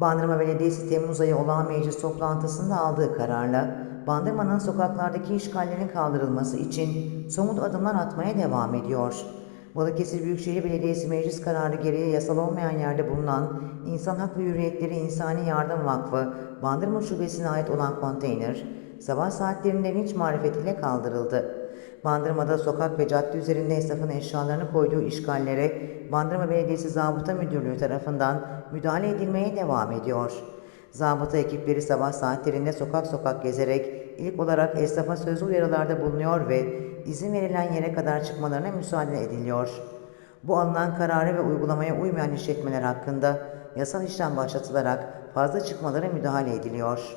Bandırma Belediyesi Temmuz ayı olağan meclis toplantısında aldığı kararla Bandırma'nın sokaklardaki işgallerin kaldırılması için somut adımlar atmaya devam ediyor. Balıkesir Büyükşehir Belediyesi meclis kararı gereği yasal olmayan yerde bulunan İnsan Hak ve Hürriyetleri İnsani Yardım Vakfı Bandırma Şubesi'ne ait olan konteyner sabah saatlerinde vinç marifetiyle kaldırıldı. Bandırma'da sokak ve cadde üzerinde esnafın eşyalarını koyduğu işgallere Bandırma Belediyesi Zabıta Müdürlüğü tarafından müdahale edilmeye devam ediyor. Zabıta ekipleri sabah saatlerinde sokak sokak gezerek ilk olarak esnafa sözlü uyarılarda bulunuyor ve izin verilen yere kadar çıkmalarına müsaade ediliyor. Bu alınan kararı ve uygulamaya uymayan işletmeler hakkında yasal işlem başlatılarak fazla çıkmalara müdahale ediliyor.